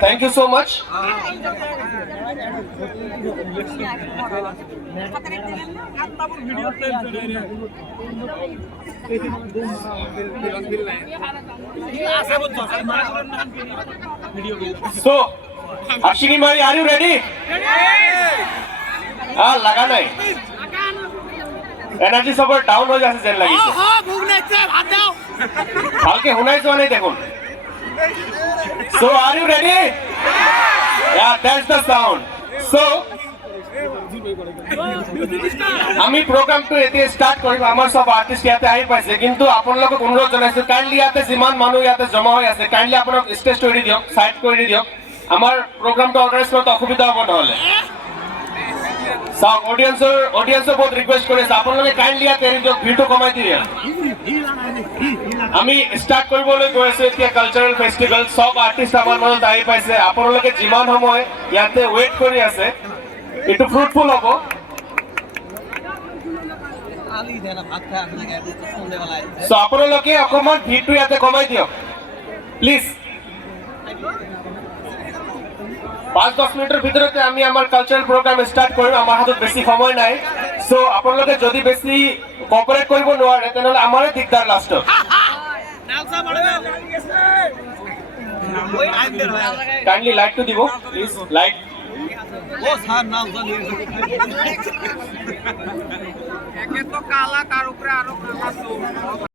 Thank you so much. So, Ashini Mari, are you ready? हाँ लगा नहीं energy सब डाउन हो जाए जेल लगी हल्के होना ही तो नहीं देखो so are you ready yeah that's the sound so আমি প্রোগ্রামটো এতিয়া স্টার্ট কৰিম আমাৰ সব আৰ্টিস্ট ইয়াতে আহি পাইছে কিন্তু আপোনালোকক অনুৰোধ জনাইছো কাইন্ডলি ইয়াতে যিমান মানুহ ইয়াতে জমা হৈ আছে কাইন্ডলি আপোনাক স্টেজ কৰি দিয়ক সাইড কৰি দিয়ক আমাৰ প্ৰোগ্ৰামটো অৰ্গানাইজ কৰাত অসুবিধা হ'ব নহলে सब ऑडियंस बहुत रिक्वेस्ट करे आपलोगे काइंडली यात एरि दियक ভিডিও কমাই দিয়ে আমি স্টার্ট কৰিবলৈ গৈ আছো এতিয়া কালচারাল ফেস্টিভেল সব আৰ্টিস্ট আমাৰ মাজত আহি পাইছে আপোনালোকে যিমান সময় ইয়াতে ওয়েট কৰি আছে এটো ফ্ৰুটফুল হ'ব সো আপোনালোকে অকমান ভিডিও ইয়াতে কমাই দিয়ক প্লিজ 5-10 মিনিটের ভিতরতে আমি আমার কালচারাল প্রোগ্রাম স্টার্ট করব আমার হাতে বেশি সময় নাই সো আপনারা যদি বেশি কোঅপারেট করব নোৱাৰে তেনলে আমারে দিগদার লাস্ট কাইন্ডলি লাইট তো দিব প্লিজ লাইট ও স্যার নাও জ্বলিয়ে একে তো কালা তার উপরে আরো কালা